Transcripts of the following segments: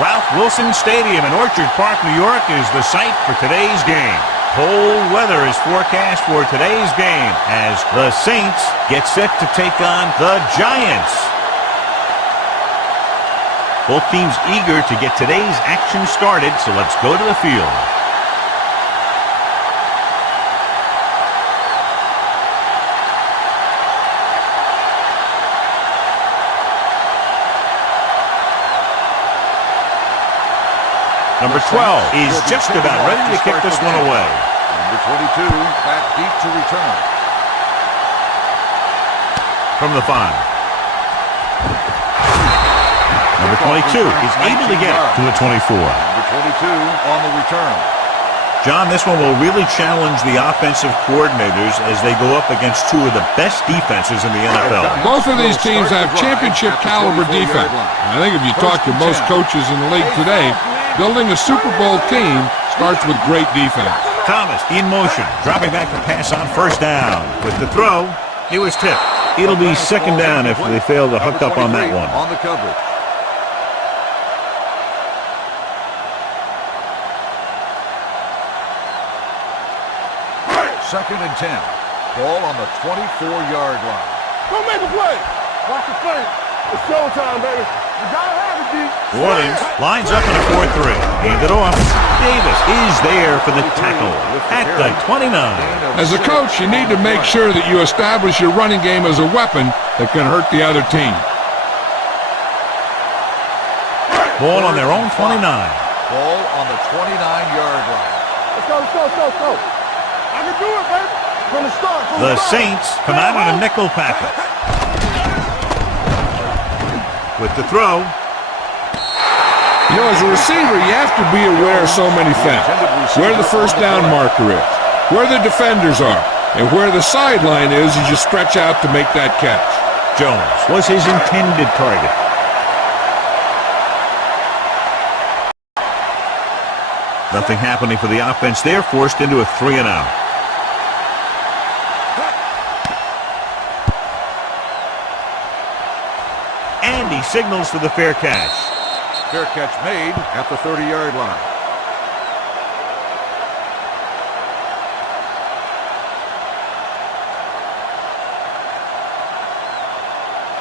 Ralph Wilson Stadium in Orchard Park, New York is the site for today's game. Cold weather is forecast for today's game as the Saints get set to take on the Giants. Both teams eager to get today's action started, so let's go to the field. Number 12 is just about ready to kick this one away. Number 22 back deep to return. From the 5. Number 22 is able to get to the 24. Number 22 on the return. John, this one will really challenge the offensive coordinators as they go up against two of the best defenses in the NFL. Both of these teams have championship caliber defense. I think if you talk to most coaches in the league today, building a Super Bowl team starts with great defense. Thomas in motion, dropping back to pass on first down. With the throw, it was tipped. It'll be second down if they fail to hook up on that one. On the coverage. Second and 10. Ball on the 24-yard line. Don't make a play. Watch the play. It's showtime, baby. You gotta have it, D. Orleans lines up in a 4-3. Hand it off. Davis is there for the tackle at the 29. As a coach, you need to make sure that you establish your running game as a weapon that can hurt the other team. Ball on their own 29. Ball on the 29-yard line. Let's go, let's go, let's go, let's go. I can do it, baby. From the start. The Saints come out in a nickel package. With the throw. You know, as a receiver, you have to be aware of so many things. Where the first down marker is, where the defenders are, and where the sideline is as you stretch out to make that catch. Jones was his intended target. Nothing happening for the offense. They're forced into a 3-and-out. And he signals for the fair catch. Fair catch made at the 30-yard line.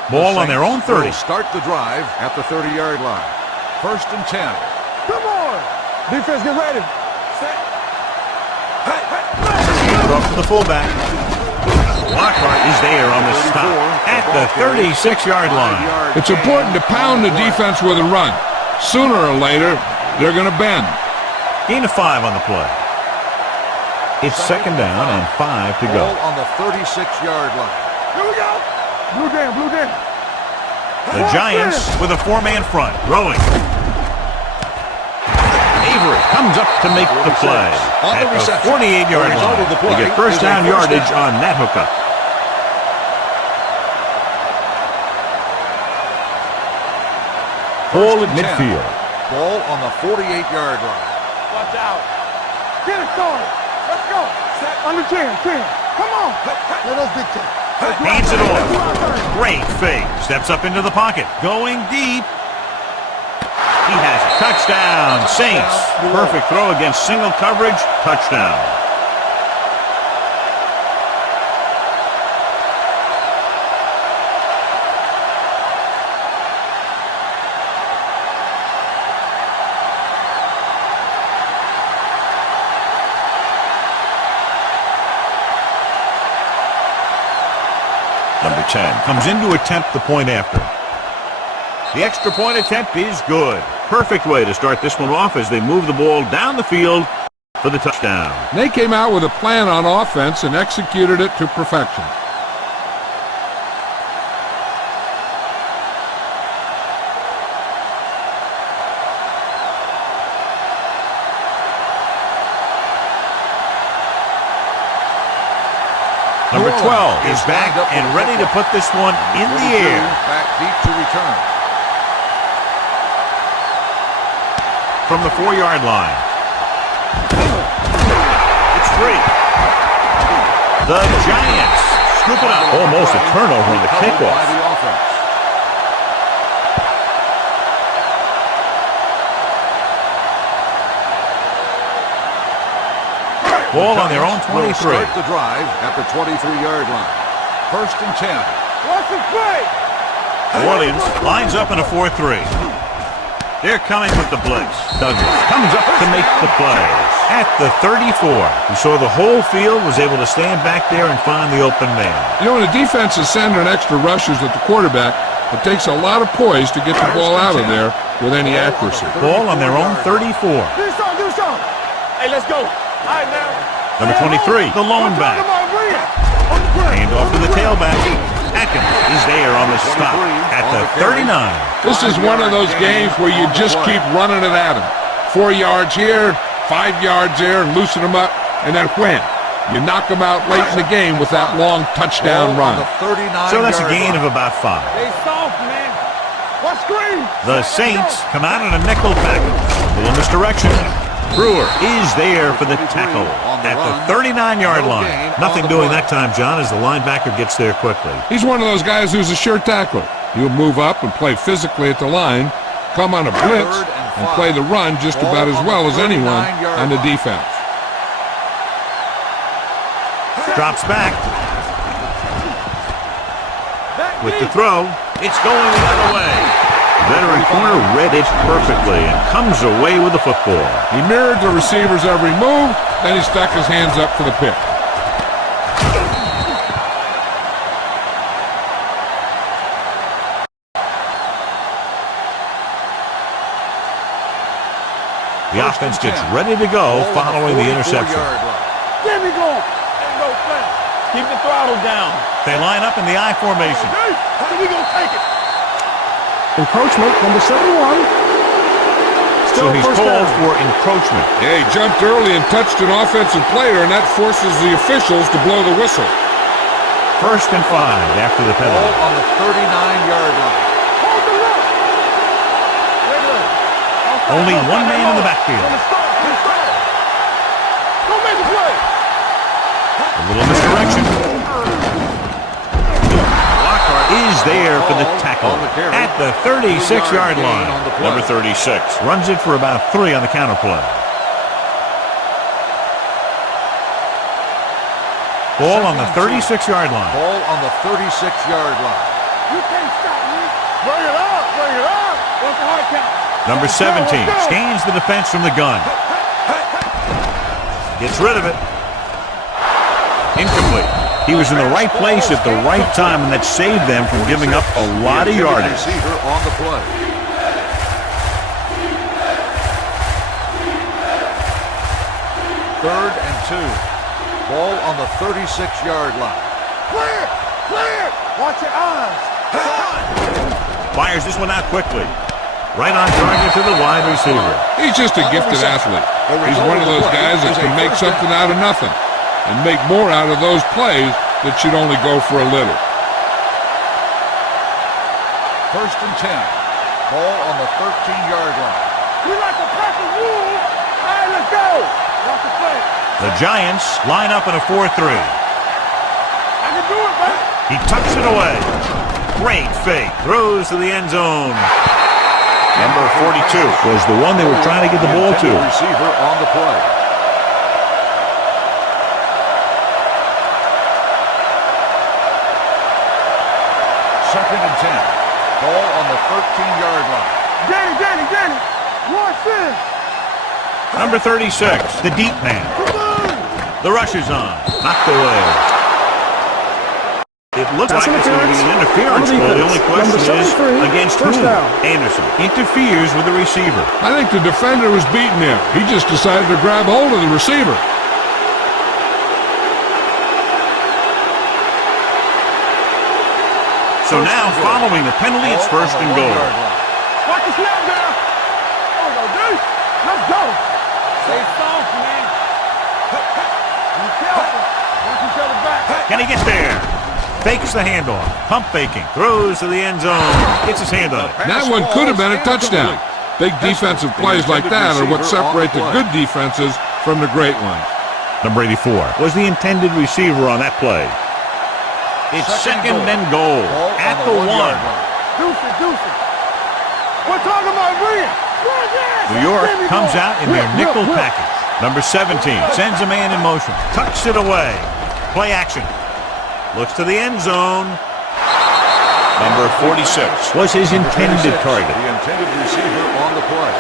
Ball on their own 30. Will start the drive at the 30-yard line. First and 10. Come on. Defense, get ready. Put off to the fullback. Lockhart is there on the stop at the 36-yard line. It's important to pound the defense with a run. Sooner or later, they're going to bend. Gain of 5 on the play. It's second down and 5 to go. Ball on the 36-yard line. Here we go. Blue down, blue down. The Giants with a 4-man front, throwing. Avery comes up to make the play at the 48-yard line. They get first down yardage on that hookup. Ball at midfield. Ball on the 48-yard line. Watch out. Get it started. Let's go. Under 10. Come on. Let us dictate. Hands it off. Great fake. Steps up into the pocket. Going deep. He has a touchdown. Saints. Perfect throw against single coverage. Touchdown. Number 10 comes in to attempt the point after. The extra point attempt is good. Perfect way to start this one off as they move the ball down the field for the touchdown. They came out with a plan on offense and executed it to perfection. Number 12 is back and ready to put this one in the air. Back deep to return. From the 4-yard line. It's free. The Giants scoop it up. Almost a turnover on the kickoff. Ball on their own will 23. Start the drive at the 23-yard line. 1st and 10. Watch the play. New Orleans lines up in a 4-3. They're coming with the blitz. Douglas comes up to make the play. At the 34, we saw the whole field was able to stand back there and find the open man. You know, when the defense is sending extra rushers at the quarterback, it takes a lot of poise to get the ball out of there with any accuracy. Ball on their own 34. Do something. Hey, let's go. All right, now. Number 23, the lone back. Hand off to the tailback. Atkins is there on the stop at the 39. This is one of those games where you just keep running it at them. 4 yards here, 5 yards there, and loosen them up, and then win. You knock them out late in the game with that long touchdown run. So that's a gain of about 5. Stay soft, man. What's green? The Saints come out in a nickel package. Little misdirection. Brewer is there for the tackle at the 39-yard line. Nothing doing that time, John, as the linebacker gets there quickly. He's one of those guys who's a sure tackler. He'll move up and play physically at the line, come on a blitz, and play the run just about as well as anyone on the defense. Drops back. With the throw, it's going the other way. Veteran corner read it perfectly and comes away with the football. He mirrored the receiver's every move, then he stuck his hands up for the pick. The offense gets ready to go following the interception. There we go. Keep the throttle down. They line up in the I formation. We gonna take it. Encroachment, number 71. So he's called for encroachment. Yeah, he jumped early and touched an offensive player, and that forces the officials to blow the whistle. 1st and 5 after the penalty. Ball on the 39-yard line. Hold the rock. Only one man in the backfield. Go make the play. A little misdirection. Lockhart is there for the tackle at the 36-yard line. Number 36 runs it for about 3 on the counter play. Ball on the 36-yard line. Ball on the 36-yard line. You can't stop me. Bring it up. What's the hard count? Number 17 scans the defense from the gun. Gets rid of it. Incomplete. He was in the right place at the right time, and that saved them from giving up a lot of yardage. Receiver on the play. Third and 2. Ball on the 36-yard line. Clear. Watch your eyes. Fires this one out quickly. Right on target to the wide receiver. He's just a gifted athlete. He's one of those guys that can make something out of nothing and make more out of those plays that should only go for a little. 1st and 10. Ball on the 13-yard line. We like to pack the rules. All right, let's go. Watch the play. The Giants line up in a 4-3. I can do it, man. He tucks it away. Great fake. Throws to the end zone. Number 42 was the one they were trying to get the ball to. Receiver on the play. Second and 10. Ball on the 13-yard line. Danny. Watch this. Number 36, the deep man. The rush is on. Knocked away. It looks like it's going to be an interference ball. The only question is against whom? Anderson interferes with the receiver. I think the defender was beating him. He just decided to grab hold of the receiver. So now, following the penalty, it's 1st and goal. Watch the snap down. There we go, dude. Let's go. Stay soft, man. Be careful. Watch each other back. Can he get there? Fakes the handoff. Pump faking. Throws to the end zone. Gets his hand on it. That one could have been a touchdown. Big defensive plays like that are what separate the good defenses from the great ones. Number 84 was the intended receiver on that play. It's second and goal at the 1. Deuce. We're talking about Rhea. New York comes out in their nickel package. Number 17 sends a man in motion. Tucks it away. Play action. Looks to the end zone. Number 46 was his intended target. The intended receiver on the play.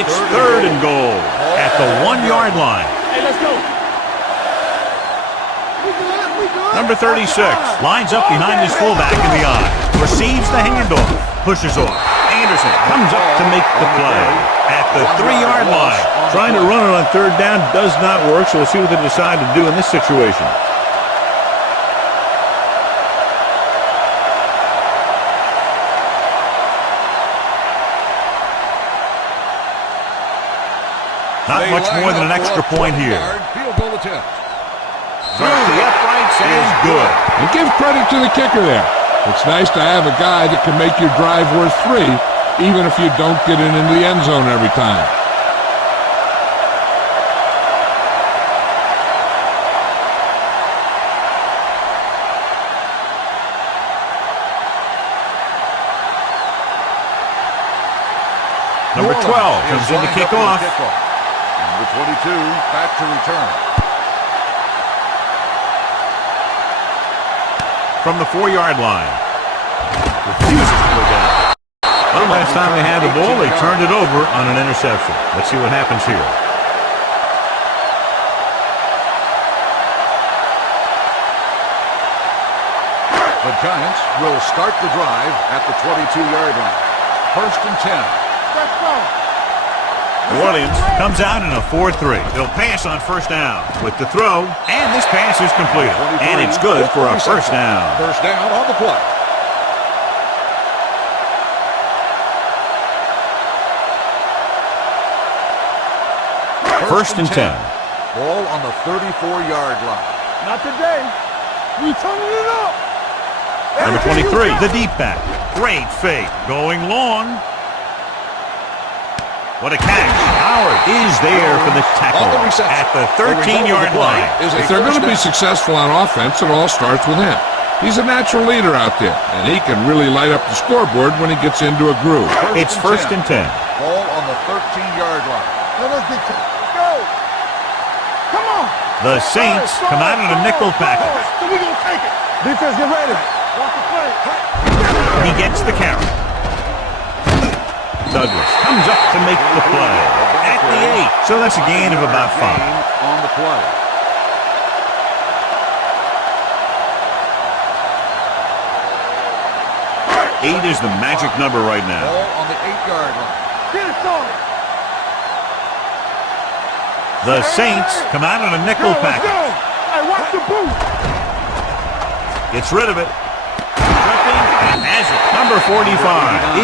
It's third and goal at the 1-yard line. Hey, let's go. Number 36 lines up behind his fullback in the eye. Receives the handoff. Pushes off. Anderson comes up to make the play at the 3-yard line. Trying to run it on third down does not work, so we'll see what they decide to do in this situation. Not much more than an extra point here. Field goal attempt. Through the uprights and good. And give credit to the kicker there. It's nice to have a guy that can make your drive worth 3, even if you don't get it into the end zone every time. Number 12 comes in to kick off. Number 22 back to return. From the 4-yard line. Refuses to go down. Well, last time they had the ball, they turned it over on an interception. Let's see what happens here. The Giants will start the drive at the 22-yard line. First and 10. Let's go. Williams comes out in a 4-3. He'll pass on first down with the throw, and this pass is completed. And it's good for a first down. First down on the play. First and 10. Ball on the 34-yard line. Not today. We turning it up. Number 23, the deep back. Great fake. Going long. What a catch. Howard is there for the tackle at the 13-yard line. If they're going to be successful on offense, it all starts with him. He's a natural leader out there, and he can really light up the scoreboard when he gets into a groove. It's first and 10. Ball on the 13-yard line. Let's go. Come on. The Saints come out in a nickel package. So we're going to take it. Defense, get ready. Watch the play. He gets the carry. Douglas comes up to make the play at the 8. So that's a gain of about 5. On the play. Eight is the magic number right now. Ball on the 8-yard line. Get it started. The Saints come out in a nickel Let's package. go. Hey, watch the boot. Gets rid of it. Jumping and has it. Number 45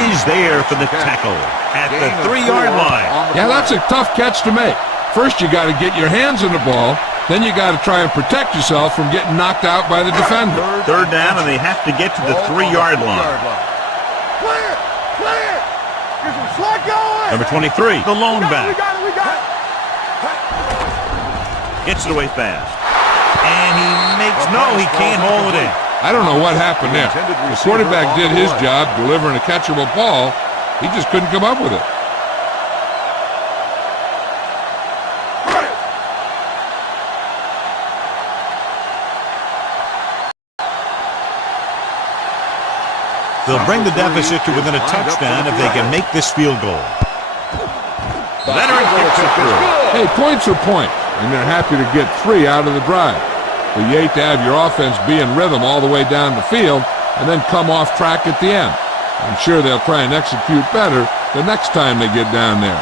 is there for the tackle at the 3-yard line. Yeah, that's a tough catch to make. First, you got to get your hands on the ball. Then you got to try and protect yourself from getting knocked out by the defender. Third down, and they have to get to the 3-yard line. Clear. Clear. Get some slack going. Number 23, the lone We back. got it. We got it. Gets it away fast. And he makes, no, he can't hold it in. I don't know what happened there. The quarterback did his job delivering a catchable ball. He just couldn't come up with it. They'll bring the deficit to within a touchdown if they can make this field goal. Leonard gets it through. Hey, points are points, and they're happy to get 3 out of the drive. But you hate to have your offense be in rhythm all the way down the field and then come off track at the end. I'm sure they'll try and execute better the next time they get down there.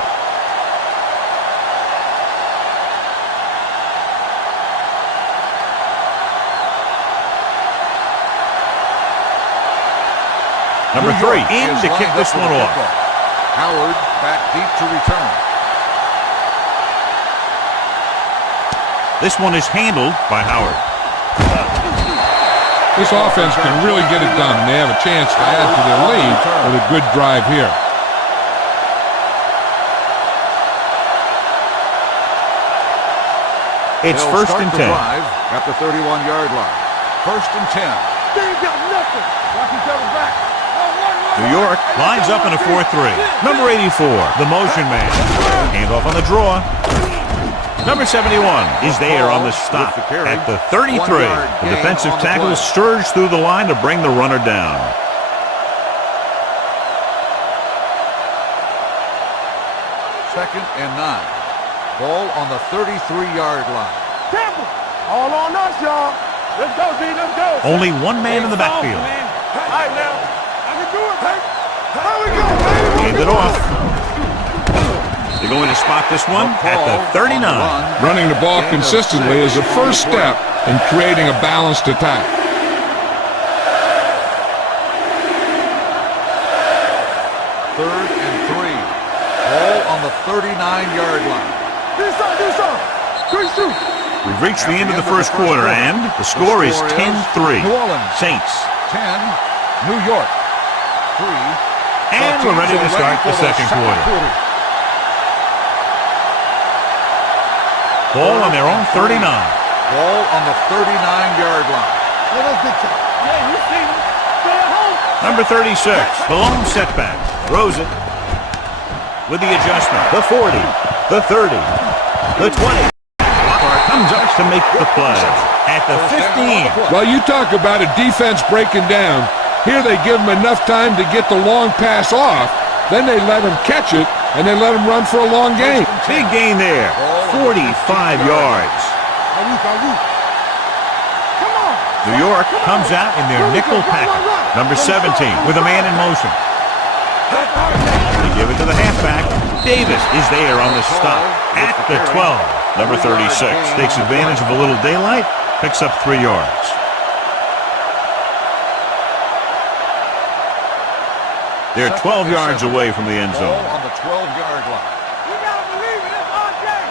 Number 3 in to kick this one off. Howard back deep to return. This one is handled by Howard. This offense can really get it done, and they have a chance to add to their lead with a good drive here. It's They'll first and start the 10. drive at the 31-yard line. First and 10. They ain't got nothing. Watch each other back. 1-1. New York lines up in a 4-3. Number 84, the motion man. Handoff on the draw. Number 71 is there on the stop at the 33. The defensive tackle surged through the line to bring the runner down. Second and 9. Ball on the 33-yard line. Temple. All on us, y'all. Let's go, D. Let's go. Only one man in the backfield. All right, now. I can do it, baby. Here we go, baby. Hand it off. They're going to spot this one at the 39. Running the ball consistently is the first step in creating a balanced attack. Third and 3. Ball on the 39-yard line. Do something. Quick shoot. We've reached the end of the first quarter, and the score is 10-3. New Orleans. Saints. 10. New York. 3. And we're ready to start the second quarter. Ball on their own 39. Ball on the 39-yard line. Yeah, you see me. Stay at home. Number 36, the lone setback. Throws it with the adjustment. The 40, the 30, the 20. Comes up to make the play at the 15. Well, you talk about a defense breaking down. Here they give them enough time to get the long pass off. Then they let him catch it, and they let him run for a long game. Big gain there, 45 yards. Come on. New York comes out in their nickel package. Number 17 with a man in motion. They give it to the halfback. Davis is there on the stop at the 12. Number 36 takes advantage of a little daylight, picks up 3 yards. They're 12 yards away from the end zone. On the 12-yard line. You gotta believe it. It's our game.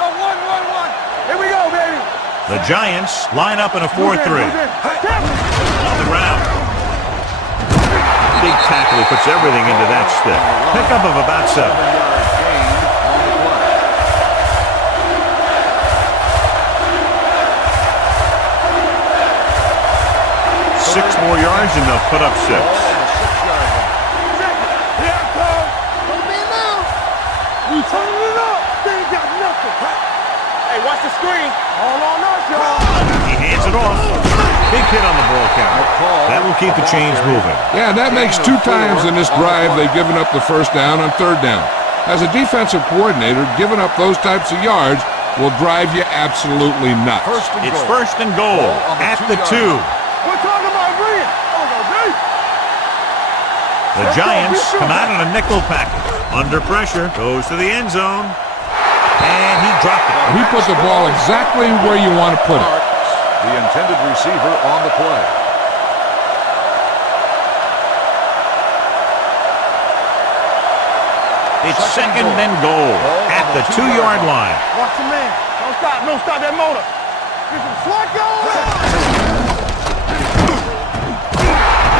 No, 1. Here we go, baby. The Giants line up in a 4-3. On the ground. Big tackle. He puts everything into that stick. Pickup of about 7. 6 more yards and they'll put up 6. Here I come. Don't be now. We turning it up. They ain't got nothing. Hey, watch the screen. All on us, y'all. He hands it off. Big hit on the ball count. That will keep the chains moving. Yeah, that makes 2 times in this drive they've given up the first down on 3rd down. As a defensive coordinator, giving up those types of yards will drive you absolutely nuts. It's 1st and goal at the 2. We're talking about green. The Giants come out in a nickel package. Under pressure, goes to the end zone. And he dropped it. He put the ball exactly where you want to put it. The intended receiver on the play. It's 2nd and goal at the 2-yard line. Watch the man. Don't stop that motor. Get some slack, y'all.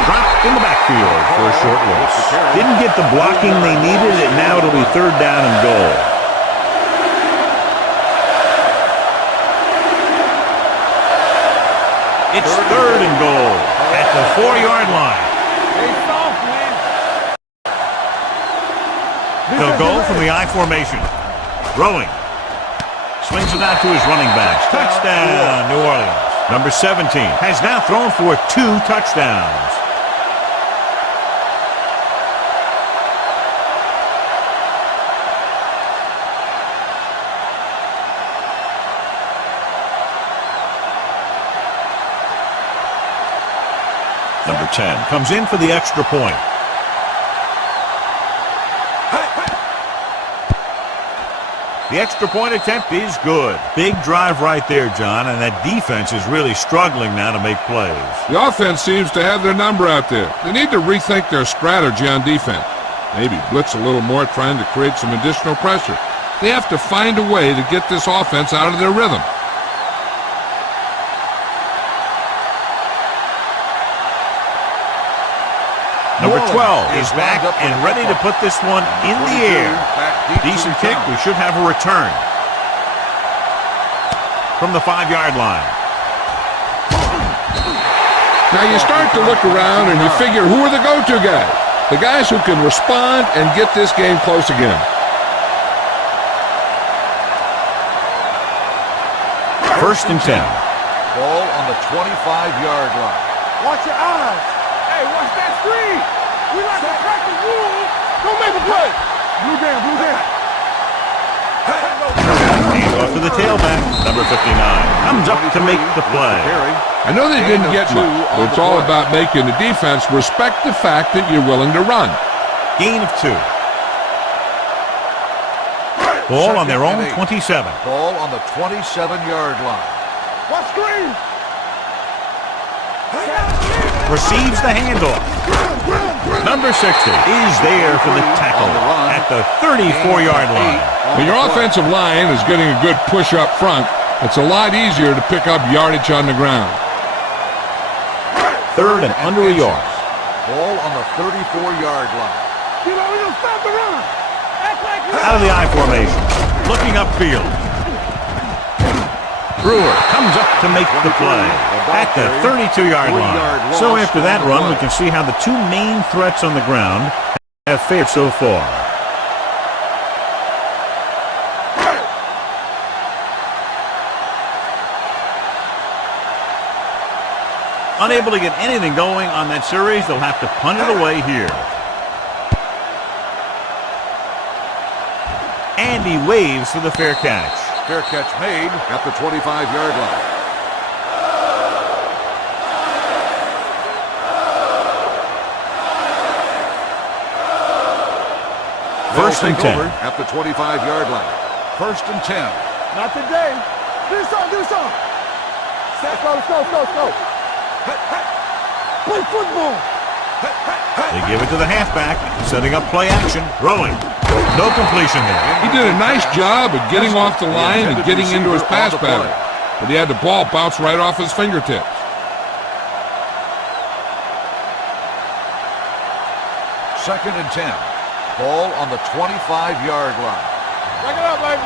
Dropped in the backfield for a short loss. Didn't get the blocking they needed, and now it'll be 3rd down and goal. It's 3rd and goal at the 4-yard line. Hey, soft, man. They'll go from the I formation. Throwing. Swings it out to his running backs. Touchdown, New Orleans. Number 17 has now thrown for 2 touchdowns. Number 10 comes in for the extra point. The extra point attempt is good. Big drive right there, John, and that defense is really struggling now to make plays. The offense seems to have their number out there. They need to rethink their strategy on defense. Maybe blitz a little more, trying to create some additional pressure. They have to find a way to get this offense out of their rhythm. Number 12 is back and ready to put this one in the air. Decent kick. We should have a return from the 5-yard line. Now you start to look around and you figure, who are the go-to guys? The guys who can respond and get this game close again. First and 10. Ball on the 25-yard line. Watch your eyes. Hey, watch that screen. We like to crack the rules. Don't make a play. Blue down, blue down. Hand off to the tailback. Number 59 comes up to make the play. I know they didn't get much, but it's all about making the defense respect the fact that you're willing to run. Gain of 2. Ball on their own 27. Ball on the 27-yard line. Watch screen. Receives the handoff. Number 60 is there for the tackle at the 34-yard line. When your offensive line is getting a good push up front, it's a lot easier to pick up yardage on the ground. Third and under a yard. Ball on the 34-yard line. You know, we don't stop the run. Act like we Out of the I formation. Looking upfield. Brewer comes up to make the play at the 32-yard line. So after that run, we can see how the two main threats on the ground have fared so far. Unable to get anything going on that series, they'll have to punt it away here. And he waves for the fair catch. Fair catch made at the 25-yard line. First and 10. At the 25-yard line. First and 10. Not today. Do something. Let's go. Play football. They give it to the halfback, setting up play action, throwing. No completion there. He did a nice job of getting off the line and getting into his pass pattern, but he had the ball bounce right off his fingertips. Second and 10. Ball on the 25-yard line. Back it up, baby.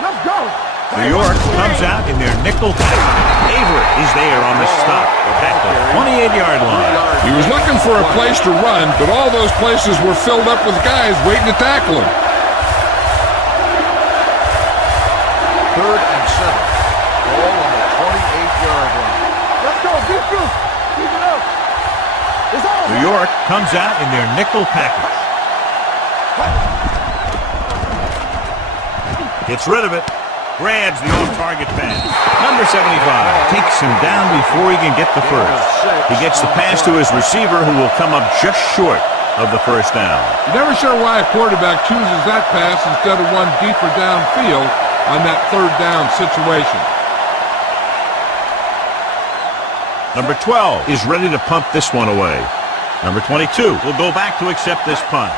Let's go. New York comes out in their nickel package. Avery is there on the stop at the 28-yard line. He was looking for a place to run, but all those places were filled up with guys waiting to tackle him. Third and 7. Ball on the 28-yard line. Let's go. Keep it up. It's on. New York comes out in their nickel package. Gets rid of it. Grabs the off-target pass. Number 75 takes him down before he can get the first. He gets the pass to his receiver, who will come up just short of the first down. You're never sure why a quarterback chooses that pass instead of one deeper downfield on that third down situation. Number 12 is ready to punt this one away. Number 22 will go back to accept this punt.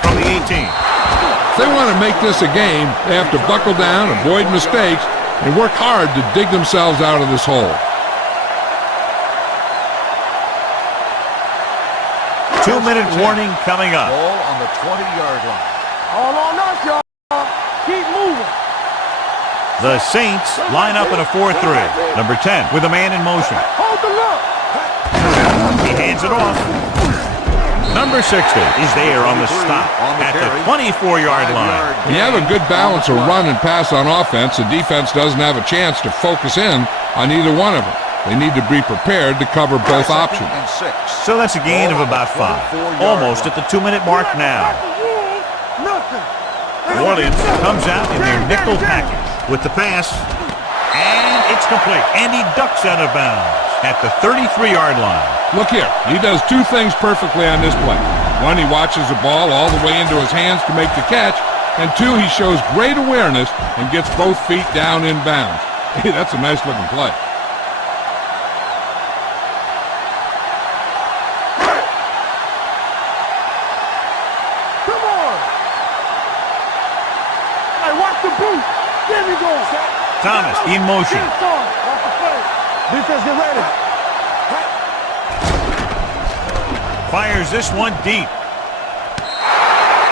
From the 18. If they want to make this a game, they have to buckle down, avoid mistakes, and work hard to dig themselves out of this hole. 2-minute warning coming up. Ball on the 20-yard line. All on us, y'all. Keep moving. The Saints line up in a 4-3. Number 10 with a man in motion. Hold the look. He hands it off. Number 60 is there on the stop at the 24-yard line. When you have a good balance of run and pass on offense, the defense doesn't have a chance to focus in on either one of them. They need to be prepared to cover both options. So that's a gain of about 5. Almost at the 2-minute mark now. New Orleans comes out in their nickel package with the pass. And it's complete. And he ducks out of bounds at the 33-yard line. Look here, he does two things perfectly on this play. One, he watches the ball all the way into his hands to make the catch. And two, he shows great awareness and gets both feet down in bounds. Hey, that's a nice looking play. Come on. Hey, watch the boot. There we go. Thomas in motion. Watch the play. Defense, get ready. Fires this one deep.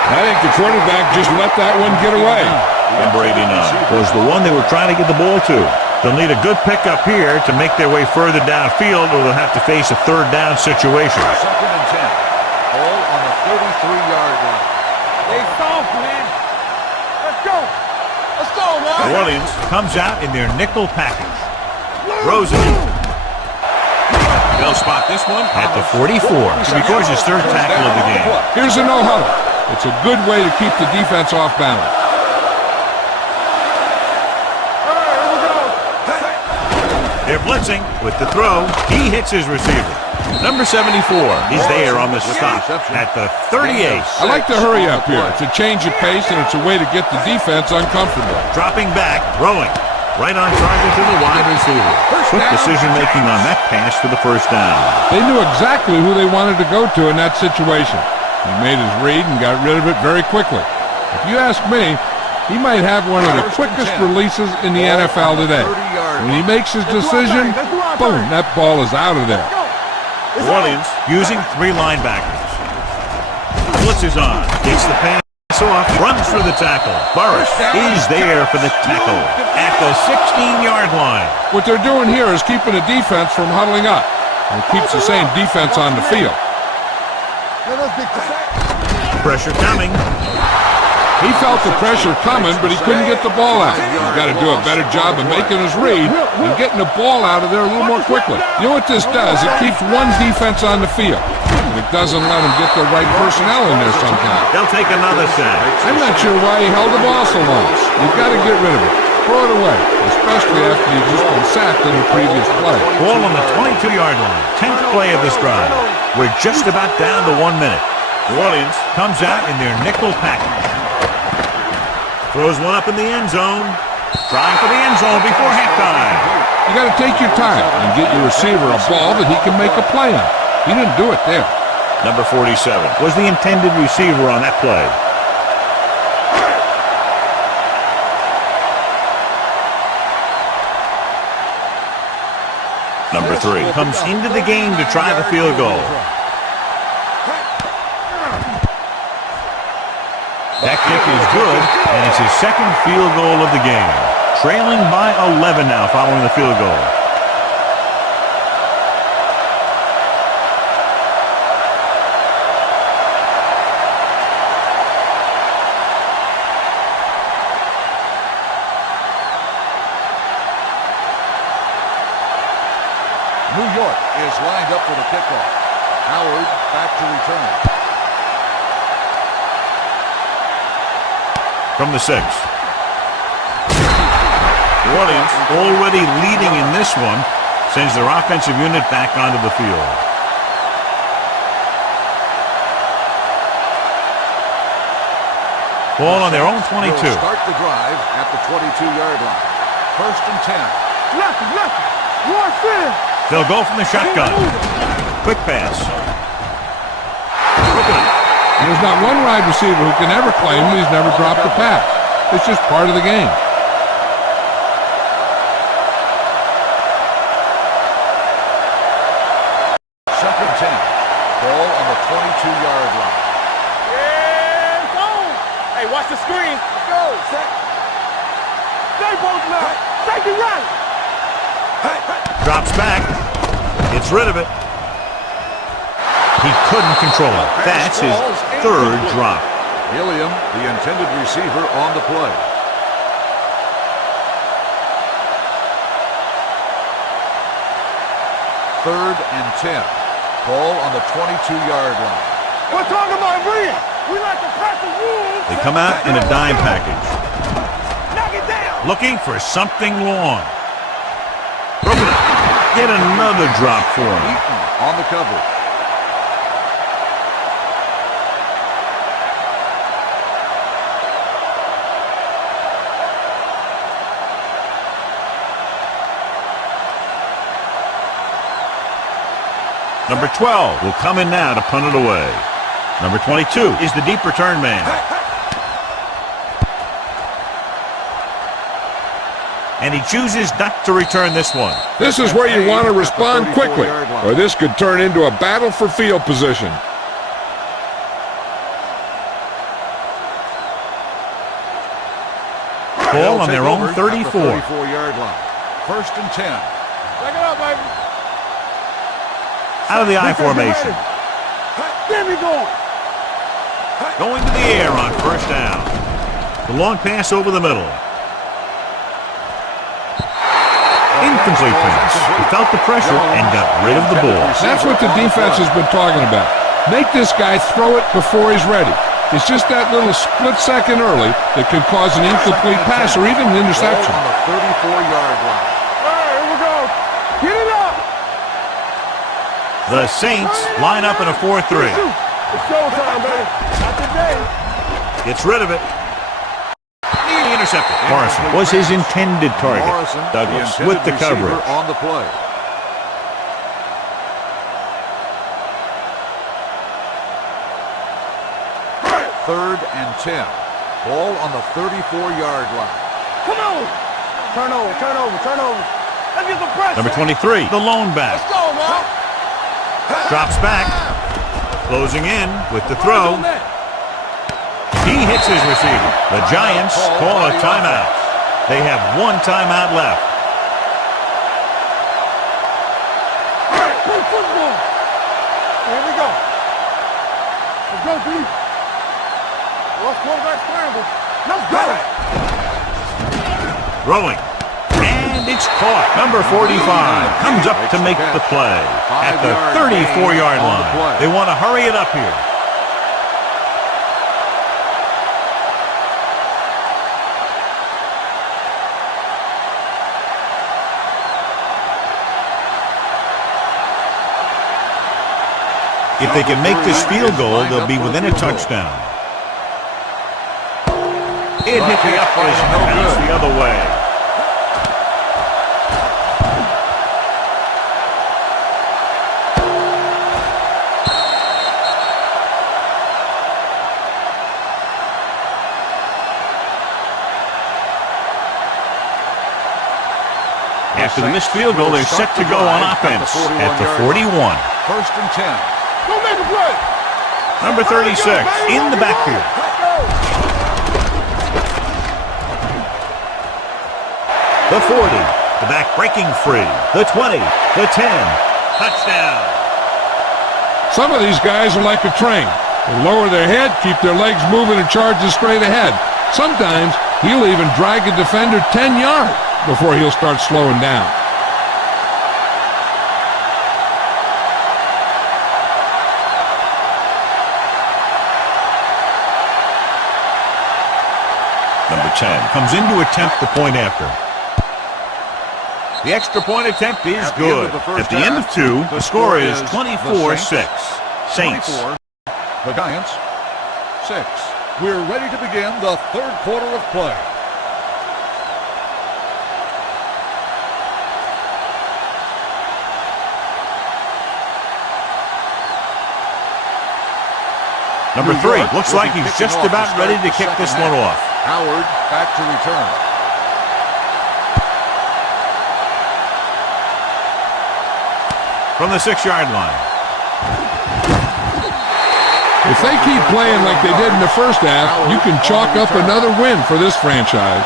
I think the quarterback just let that one get away. Number 89 was the one they were trying to get the ball to. They'll need a good pickup here to make their way further downfield, or they'll have to face a third down situation. Second and 10. Ball on the 33-yard line. They soft, man. Let's go. Let's go, man. New Orleans comes out in their nickel package. Throws it. They'll spot this one at the 44. He records his third tackle of the game. Here's a no-huddle. It's a good way to keep the defense off balance. They're blitzing with the throw. He hits his receiver. Number 74 is there on the stop at the 38. I like to hurry up here. It's a change of pace, and it's a way to get the defense uncomfortable. Dropping back, throwing. Right on target to the wide receiver. Quick decision-making on that pass for the first down. They knew exactly who they wanted to go to in that situation. He made his read and got rid of it very quickly. If you ask me, he might have one of the quickest releases in the NFL today. When he makes his decision, boom, that ball is out of there. New Orleans using three linebackers. Blitz is on. Takes the pass off. Runs through the tackle. Burris is there for the tackle at the 16-yard line. What they're doing here is keeping the defense from huddling up. And it keeps the same defense on the field. Pressure coming. He felt the pressure coming, but he couldn't get the ball out. He's got to do a better job of making his read and getting the ball out of there a little more quickly. You know what this does? It keeps one defense on the field. And it doesn't let them get the right personnel in there sometimes. They'll take another sack. I'm not sure why he held the ball so long. You've got to get rid of it. Throw it away, especially after you've just been sacked in the previous play. Ball on the 22-yard line. 10th play of this drive. We're just about down to 1 minute. New Orleans comes out in their nickel package. Throws one up in the end zone. Trying for the end zone before halftime. You got to take your time and get your receiver a ball that he can make a play on. He didn't do it there. Number 47 was the intended receiver on that play. Number 3 comes into the game to try the field goal. That kick is good, and it's his second field goal of the game. Trailing by 11 now following the field goal. New York is lined up for the kickoff. Howard back to return. From the 6. New Orleans already leading in this one, sends their offensive unit back onto the field. Ball on their own 22. They'll start the drive at the 22-yard line. First and 10. They'll go from the shotgun. Quick pass. There's not one wide receiver who can ever claim he's never dropped a pass. It's just part of the game. Second 10. Ball on the 22-yard line. Yeah, it's on. Hey, watch the screen. Let's go. Stay both now. Take it right. Drops back. Gets rid of it. He couldn't control it. That's his third drop. Gilliam, the intended receiver, on the play. Third and 10. Ball on the 22-yard line. We're talking about real. We like to crack the rules. They come out in a dime package. Knock it down. Looking for something long. Get another drop for him. Eaton on the cover. Number 12 will come in now to punt it away. Number 22 is the deep return man. And he chooses not to return this one. This is where you want to respond quickly, or this could turn into a battle for field position. Ball on their own 34. 34-yard line. First and 10. Check it out, baby. Out of the I formation. Get me going. Going to the air on first down. The long pass over the middle. Incomplete pass. He felt the pressure and got rid of the ball. That's what the defense has been talking about. Make this guy throw it before he's ready. It's just that little split second early that could cause an incomplete pass or even an interception. On the 34-yard line. All right, here we go. Get it up. The Saints line up in a 4-3. It's showtime, baby. Not today. Gets rid of it. Nearly intercepted. Morrison was his intended target. Morrison, Douglas the with the intended receiver coverage. on the play. Third and 10. Ball on the 34-yard line. Come on. Turn over, turn over, turn over. Let's get some pressure. Number 23, the lone back. Let's go, man. Drops back. Closing in with the throw. He hits his receiver. The Giants call a timeout. They have one timeout left. Play football. Here we go. Let's go, D. Lost quarterback scramble. Let's go. Throwing. And it's caught. Number 45 comes up to make the play at the 34-yard line. They want to hurry it up here. If they can make this field goal, they'll be within a touchdown. It hit the upright and bounced the other way. After the missed field goal, they're set to go on offense at the 41. First and 10. Go make a play. Number 36 in the backfield. The 40, the back breaking free. The 20, the 10, touchdown. Some of these guys are like a train. They lower their head, keep their legs moving, and charge straight ahead. Sometimes he'll even drag a defender 10 yards before he'll start slowing down. Number 10 comes in to attempt the point after. The extra point attempt is good. At the end of two, the score is 24-6. Saints. 24, the Giants, 6. We're ready to begin the third quarter of play. Number 3 looks like he's just about ready to kick this one off. Howard back to return. From the 6-yard line. If they keep playing like they did in the first half, you can chalk up another win for this franchise.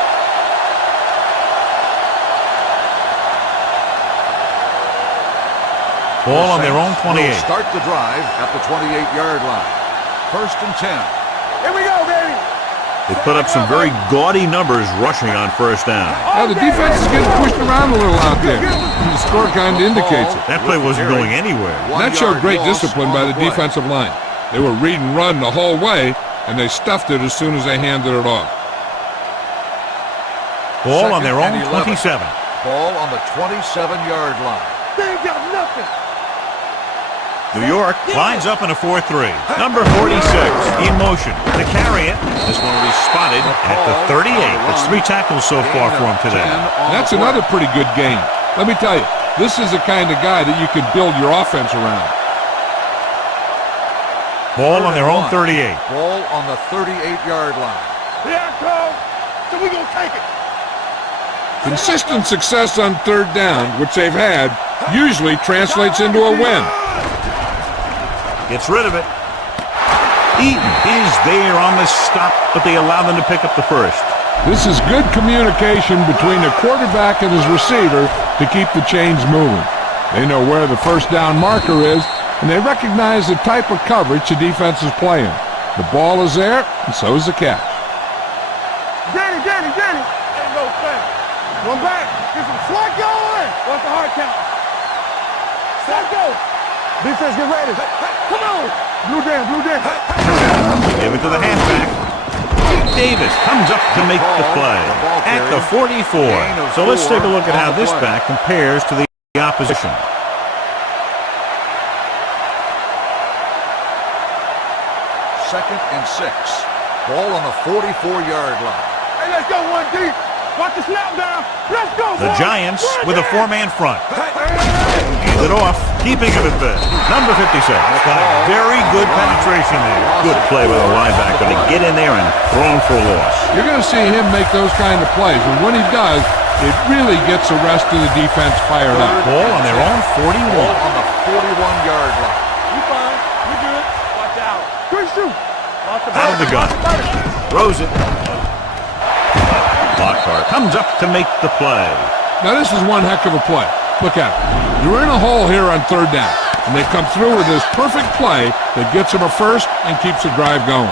Ball on their own 28. Will start the drive at the 28-yard line. First and 10. Here we go, baby. They put up some very gaudy numbers rushing on first down. Now the defense is getting pushed around a little out there. The score kind of indicates it. That play wasn't going anywhere. That showed great discipline by the defensive line. They were read and run the whole way, and they stuffed it as soon as they handed it off. Ball on their own 27. Ball on the 27-yard line. They ain't got nothing. New York lines up in a 4-3. Number 46 in motion to carry it. This one will be spotted at the 38. That's 3 tackles so far for him today. That's another pretty good game. Let me tell you, this is the kind of guy that you can build your offense around. Ball on their own 38. Ball on the 38-yard line. Here it comes. So we gonna take it. Consistent success on third down, which they've had, usually translates into a win. Gets rid of it. Eaton is there on the stop, but they allow them to pick up the first. This is good communication between the quarterback and his receiver to keep the chains moving. They know where the first down marker is, and they recognize the type of coverage the defense is playing. The ball is there, and so is the catch. Danny. Ain't no thing. One back. Get some slack going. What's the hard count? Slack go. Defense, get ready. Come on. Blue down. Give it to the halfback. Davis comes up to make the play at the 44. So let's take a look at how this back compares to the opposition. Second and 6. Ball on the 44-yard line. Hey, let's go, 1D. Watch the snap down. Let's go, The boys. Giants with a 4-man front. Hey. Hands it off, keeping it at bed. Number 56. Got very good penetration there. Good play by the linebacker to get in there and throw him for a loss. You're going to see him make those kind of plays, and when he does, it really gets the rest of the defense fired up. Ball on their own 41. Ball on the 41-yard line. You fine. You good. Watch out. Good shoot. Out of the gun. Throws it. Lockhart comes up to make the play. Now this is one heck of a play. Look at it. You're in a hole here on third down, and they come through with this perfect play that gets them a first and keeps the drive going.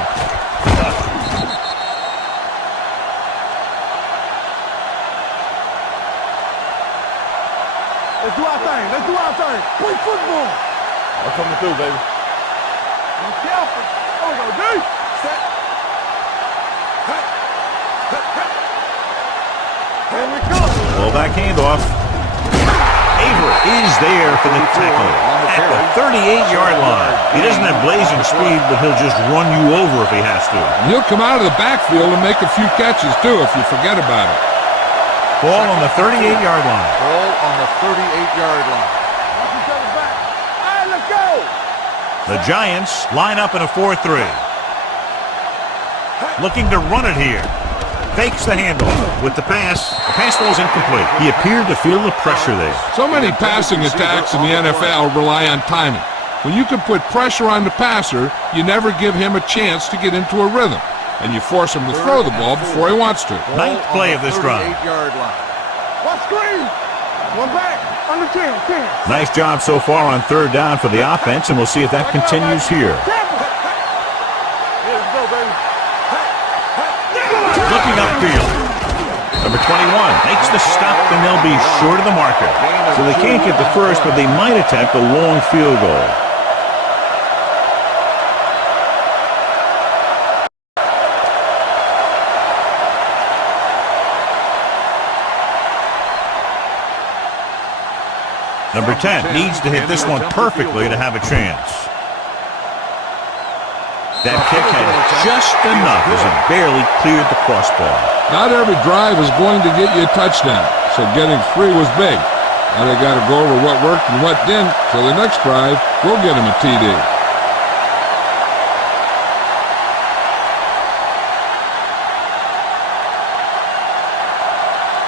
Let's do our thing. Play football. I'm coming through, baby. Be careful. Oh, no, D. Set. Here we go. Ball back handoff. Avery is there for the tackle at the 38-yard line. He doesn't have blazing speed, but he'll just run you over if he has to. And he'll come out of the backfield and make a few catches too if you forget about it. Ball on the 38-yard line. Ball on the 38-yard line. Watch each other back. All right, let's go. The Giants line up in a 4-3. Looking to run it here. Fakes the handoff with the pass. The pass falls incomplete. He appeared to feel the pressure there. So many passing attacks in the NFL rely on timing. When you can put pressure on the passer, you never give him a chance to get into a rhythm, and you force him to throw the ball before he wants to. Ninth play of this drive. 38-yard line. Watch screen. One back. Under 10. Nice job so far on third down for the offense, and we'll see if that continues here. Careful. Here we go, baby. Looking upfield. Number 21 makes the stop, and they'll be short of the marker. So they can't get the first, but they might attempt a long field goal. Number 10 needs to hit this one perfectly to have a chance. That kick had just enough as it barely cleared the crossbar. Not every drive is going to get you a touchdown, so getting 3 was big. Now they got to go over what worked and what didn't, so the next drive will get them a TD.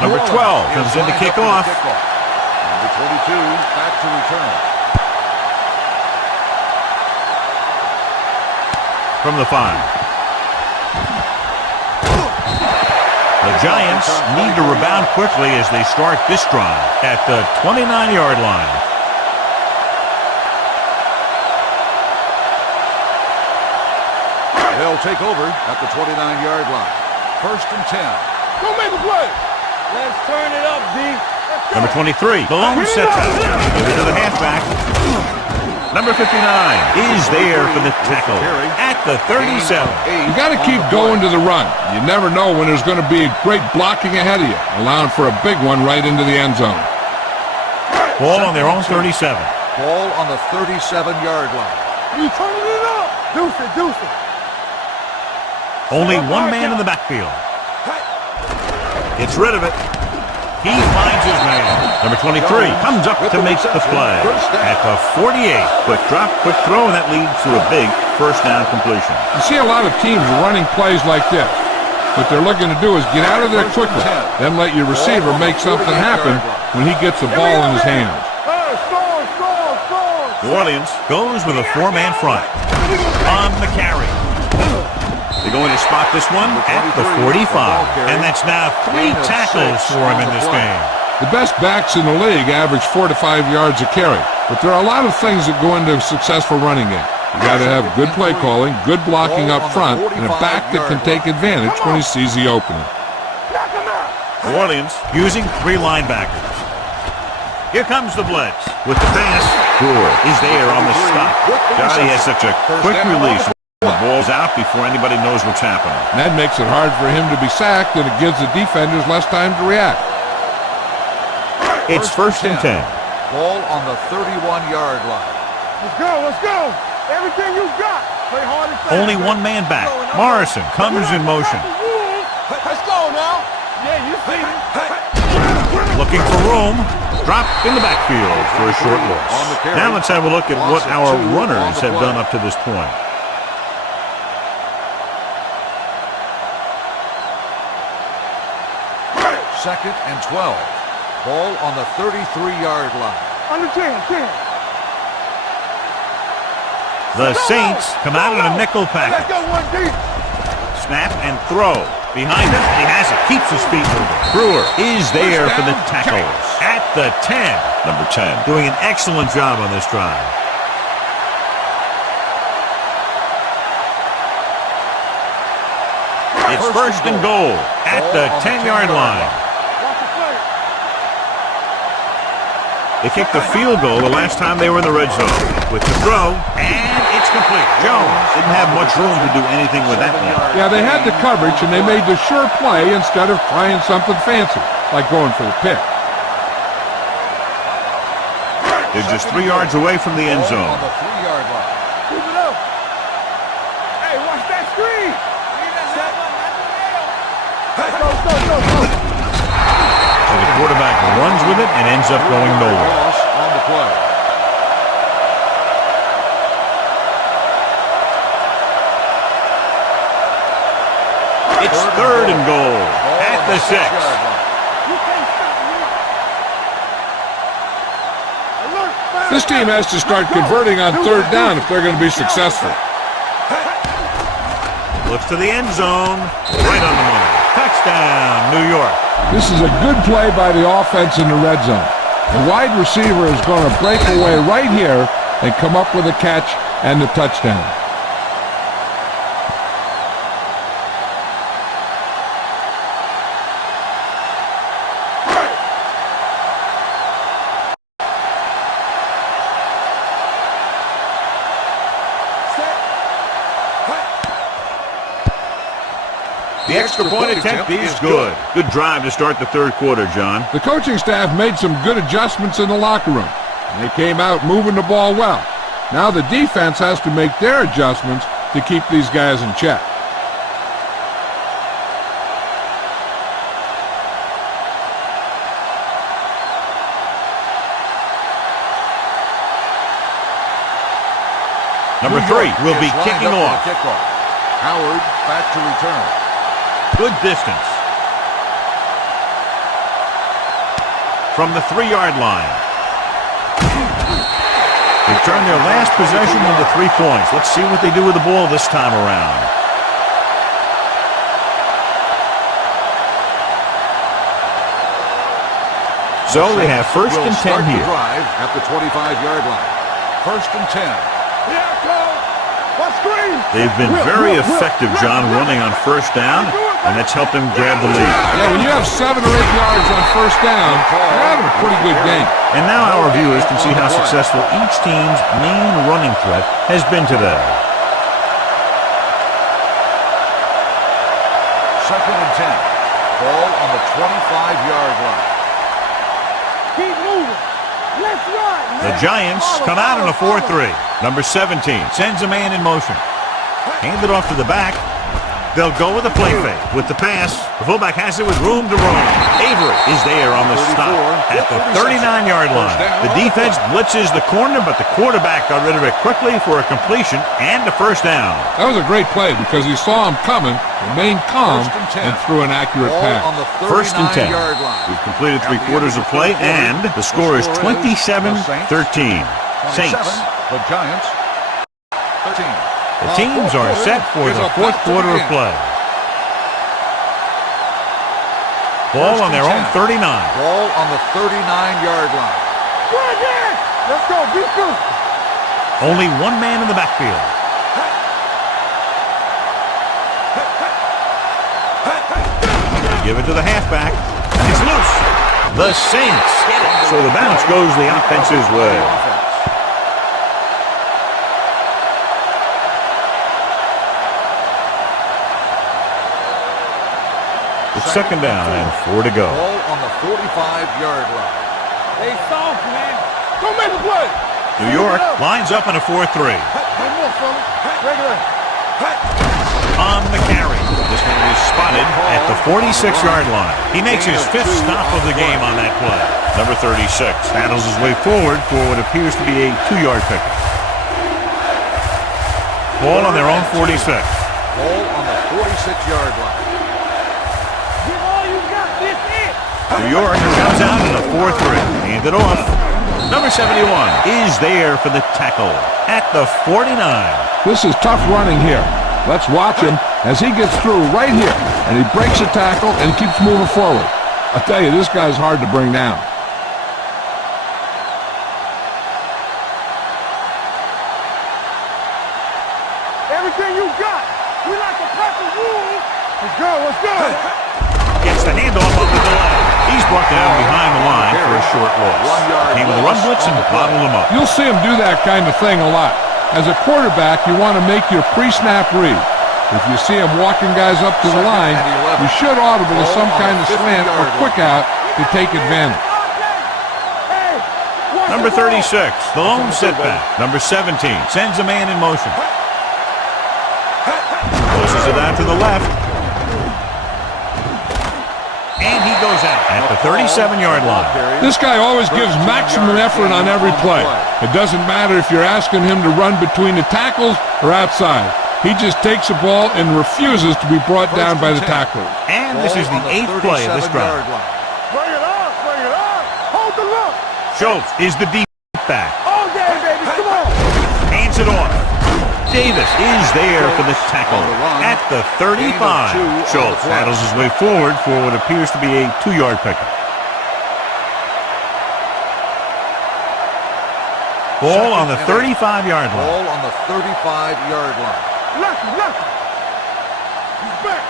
Number 12 comes in to kick off. Number 22 back to return. From the 5. The Giants need to rebound quickly as they start this drive at the 29-yard line. They'll take over at the 29-yard line. First and 10. Go make a play. Let's turn it up, D. Number 23, the lone setback. Give it to the halfback. Number 59 is there for the tackle at the 37. You got to keep going to the run. You never know when there's going to be great blocking ahead of you, allowing for a big one right into the end zone. Ball on their own 37. Ball on the 37-yard line. You turning it up. Deuce it. Only one man in the backfield. Gets rid of it. He finds his man. Number 23 comes up to make the play at the 48. Quick drop, quick throw, and that leads to a big first down completion. You see a lot of teams running plays like this. What they're looking to do is get out of there quickly, then let your receiver make something happen when he gets the ball in his hands. New Orleans goes with a 4-man front. On the carry. They're going to spot this one at the 45. And that's now 3 tackles for him in this game. The best backs in the league average 4 to 5 yards a carry. But there are a lot of things that go into a successful running game. You got to have good play calling, good blocking up front, and a back that can take advantage when he sees the opening. New Orleans using 3 linebackers. Here comes the blitz with the pass. Brewer is there on the stop. Johnny has such a quick release. The ball's out before anybody knows what's happening. And that makes it hard for him to be sacked, and it gives the defenders less time to react. It's first and 10. Ball on the 31-yard line. Let's go, let's go. Everything you got. Play hard and fast. Only one man back. Morrison comes in motion. Let's go now. Yeah, you see it. Looking for room. Dropped in the backfield for a short loss. Now let's have a look at what our runners have done up to this point. Second and 12. Ball on the 33-yard line. Under 10. The Saints come out in a nickel package. Let's go, one deep. Snap and throw. Behind him, he has it. Keeps his feet moving. Brewer is there for the tackle. At the 10. Number 10. Doing an excellent job on this drive. It's first and goal at the 10-yard line. They kicked the field goal the last time they were in the red zone. With the throw, and it's complete. Jones didn't have much room to do anything with that one. Yeah, they had the coverage, and they made the sure play instead of trying something fancy, like going for the pick. They're just 3 yards away from the end zone. On the 3-yard line. Keep it up. Hey, watch that screen. Go. So the quarterback runs with it and ends up going nowhere. Loss on the play. It's third and goal at the 6. This team has to start converting on third down if they're going to be successful. Looks to the end zone. Right on the money. Touchdown, New York. This is a good play by the offense in the red zone. The wide receiver is going to break away right here and come up with a catch and the touchdown. The extra point attempt is good. Good drive to start the third quarter, John. The coaching staff made some good adjustments in the locker room. They came out moving the ball well. Now the defense has to make their adjustments to keep these guys in check. Number 3 will be kicking off. Howard back to return. Good distance. From the 3-yard line. They turn their last possession into 3 points. Let's see what they do with the ball this time around. So they have first and 10 here. Drive at the 25-yard line. First and 10. They've been very effective, John, running on first down, and that's helped them grab the lead. Yeah, when you have 7 or 8 yards on first down, you're having a pretty good game. And now our viewers can see how successful each team's main running threat has been today. Second and 10. Ball on the 25-yard line. Keep moving. Let's run. The Giants come out in a 4-3. Number 17 sends a man in motion. Hand it off to the back. They'll go with a play fake. With the pass, the fullback has it with room to run. Avery is there on the stop at the 39-yard line. The defense blitzes the corner, but the quarterback got rid of it quickly for a completion and a first down. That was a great play because he saw him coming, remained calm, and threw an accurate pass. First and 10. We've completed 3 quarters of play, and the score is 27-13. Saints. The Giants, 13. The teams are set for the fourth quarter of play. Ball on their own 39. Ball on the 39-yard line. Let's go, beat you. Only one man in the backfield. They give it to the halfback, and it's loose. The Saints get it. So the bounce goes the offense's way. It's second down and 4 to go. Ball on the 45-yard line. Hey, soft, man. Don't make a play. New York lines up in a 4-3. Regular. On the carry. This one is spotted at the 46-yard line. He makes his fifth stop of the game on that play. Number 36 battles his way forward for what appears to be a 2-yard pickup. Ball on their own 46. Ball on the 46-yard line. Give all you got. This it. New York comes out in a 4-3. Hand it off. Number 71 is there for the tackle at the 49. This is tough running here. Let's watch him as he gets through right here, and he breaks a tackle and keeps moving forward. I tell you, this guy's hard to bring down. Everything you got. We like to press the rules. Let's go. Let's go. Gets the handoff on the delay. He's brought down behind the line for a short loss. Came with a run blitz and bottled him up. You'll see him do that kind of thing a lot. As a quarterback, you want to make your pre-snap read. If you see him walking guys up to the line, you should audible to some kind of slant or quick out to take advantage. Number 36, the lone setback. Number 17 sends a man in motion. Pushes it out to the left. And he goes out at the 37-yard line. This guy always gives maximum effort on every play. It doesn't matter if you're asking him to run between the tackles or outside. He just takes the ball and refuses to be brought down by the tackler. And this is the 8th play of this drive. Bring it up. Bring it up. Hold the look. Schultz is the deep back. All day, baby. Come on. Hands it off. Davis is there for the tackle at the 35. Schultz paddles his way forward for what appears to be a 2-yard pickup. Ball on the 35-yard line. Ball on the 35-yard line. Lucky. He's back.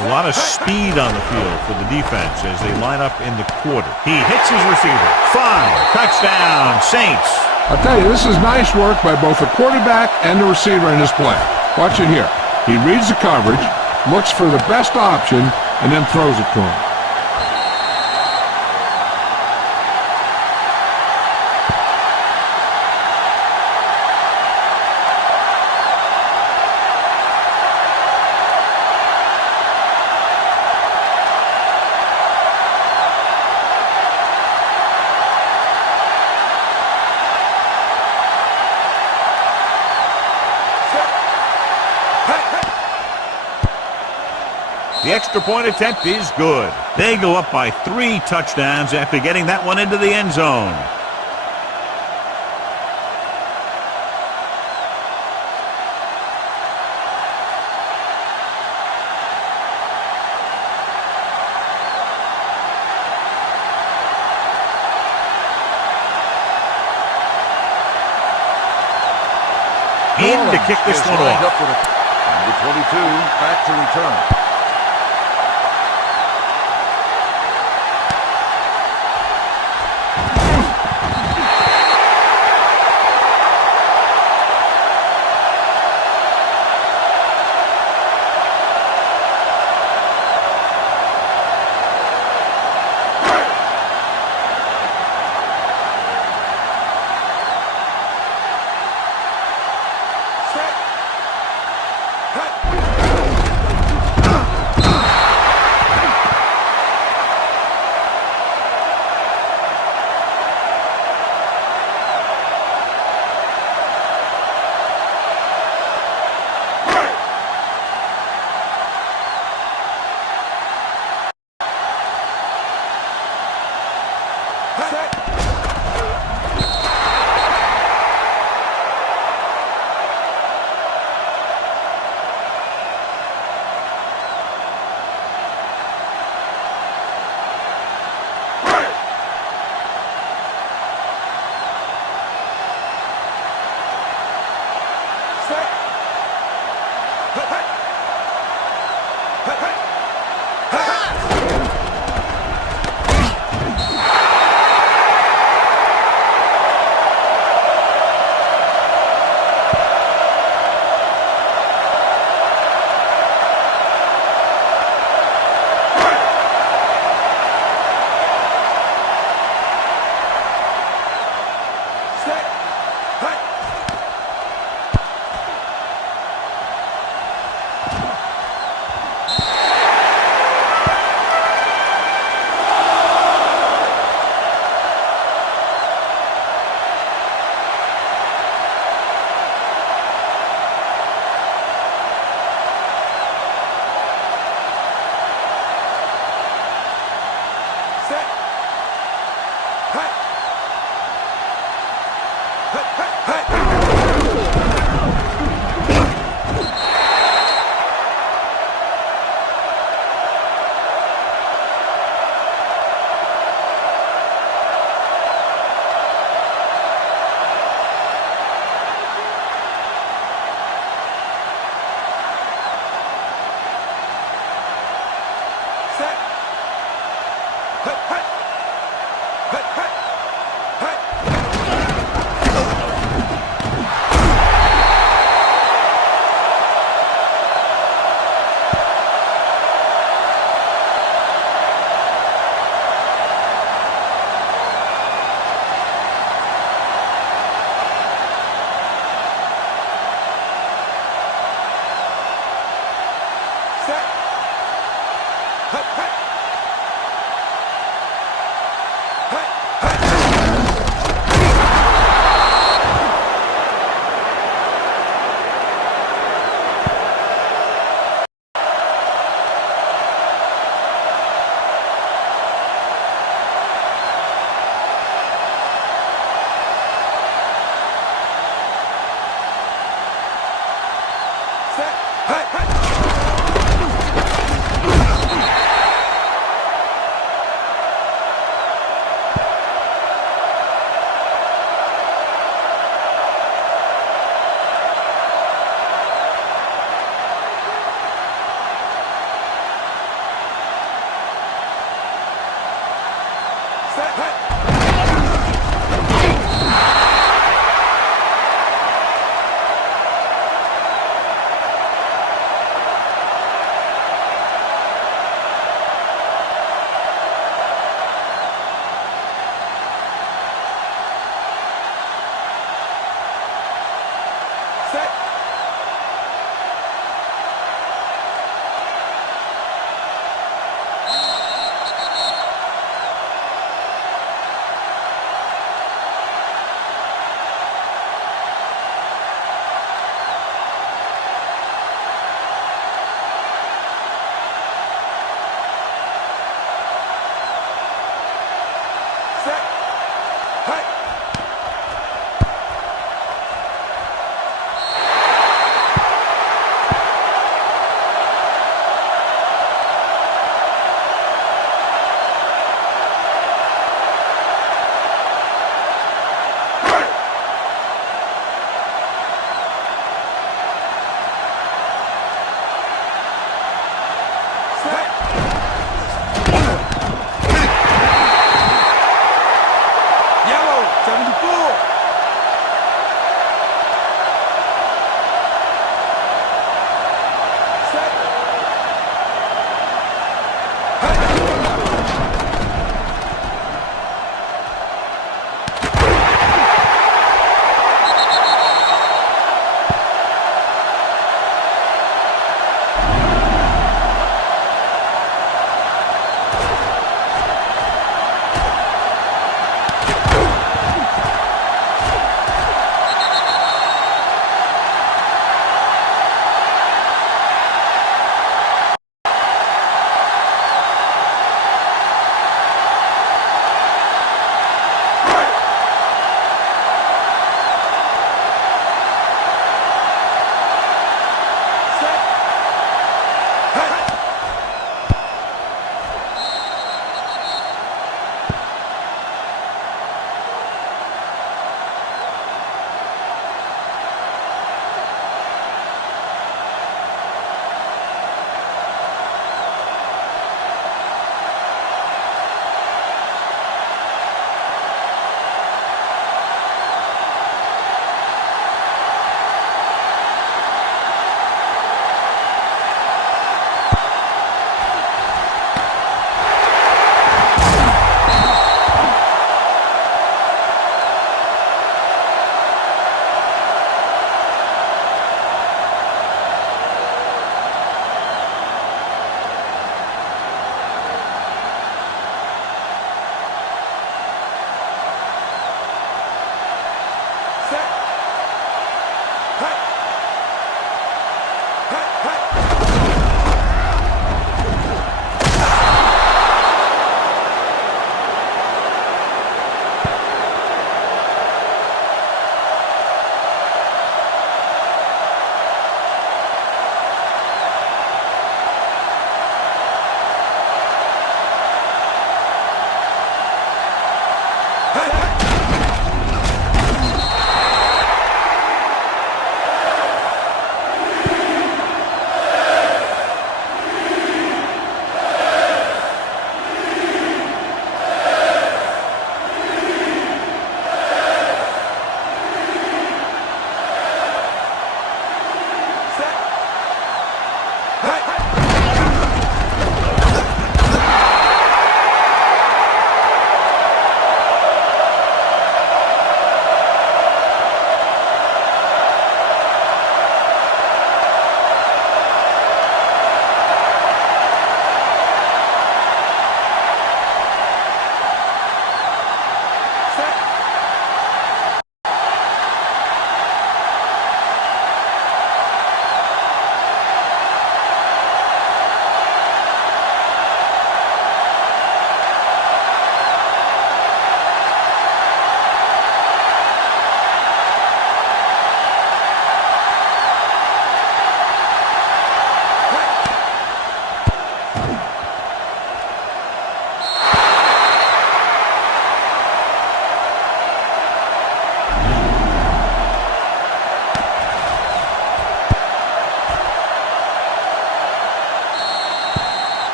A lot of speed on the field for the defense as they line up in the quarter. He hits his receiver. 5. Touchdown, Saints. I'll tell you, this is nice work by both the quarterback and the receiver in this play. Watch it here. He reads the coverage, looks for the best option, and then throws it to him. The extra point attempt is good. They go up by 3 touchdowns after getting that one into the end zone. In to kick this one off. Number 22 back to return. Set.